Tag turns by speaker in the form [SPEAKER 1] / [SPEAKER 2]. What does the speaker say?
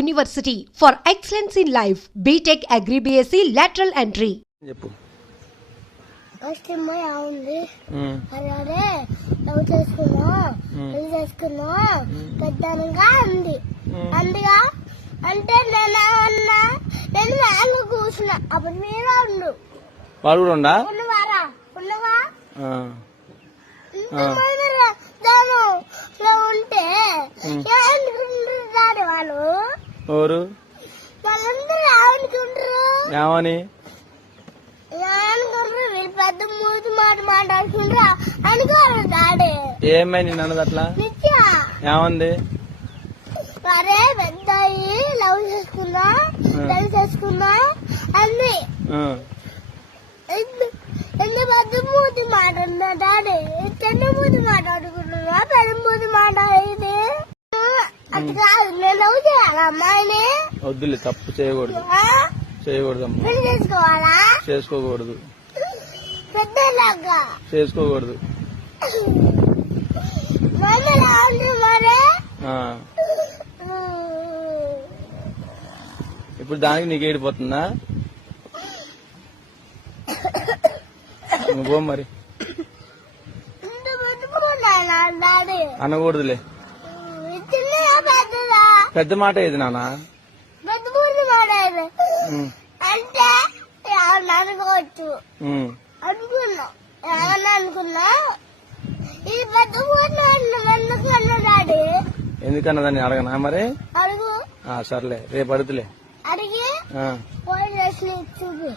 [SPEAKER 1] University for excellence in life. BTech Agri BSc lateral entry.
[SPEAKER 2] చెప్పు.
[SPEAKER 3] First ఉంది. Love చేసుకున్నా పెళ్ళి చేసుకున్నా అంది. అందుగా అంటే నేను అన్నా నేను మ్యాంగో కూర్చున్నా. అప్పుడు మీరు ఉండు.
[SPEAKER 2] వాడు కూడా ఉండా?
[SPEAKER 3] ఉన్నవారా? ఉన్నవా? ఉంటే వాళ్ళు
[SPEAKER 2] ఎవరు
[SPEAKER 3] వాళ్ళందరూ ఏమనుకుంటారు
[SPEAKER 2] ఏమని
[SPEAKER 3] ఏమనుకుంటారు వీళ్ళు పెద్ద మూతి మాట మాట్లాడుకుంటారు అనుకోరు దాడే
[SPEAKER 2] ఏమై నిన్ను అట్లా? ఏమంది?
[SPEAKER 3] మరే పెద్దాయి లవ్ చేసుకున్నా అన్ని పెద్ద మూతి మాట డాడీ. మూతి మాట్లాడుకుంటున్నా పెద్ద మూతి మాట్లాడేది
[SPEAKER 2] వద్దులే తప్పు చేయకూడదు? చేయకూడదు చేసుకోకూడదు. చేసుకోకూడదు. ఇప్పుడు దానికి నీకు ఏడిపోతుందా నువ్వు మరి. అనకూడదులే. పెద్ద మాట ఏది ఉమ్,
[SPEAKER 3] అంటే అనుకోవచ్చు. అనుకున్నా. అనుకున్నా? ఈ పెద్ద
[SPEAKER 2] ఎందుకన్నదాన్ని అడగనా మరి?
[SPEAKER 3] అడుగు.
[SPEAKER 2] సర్లే రేపు అడుగులే
[SPEAKER 3] అడిగి చూపి.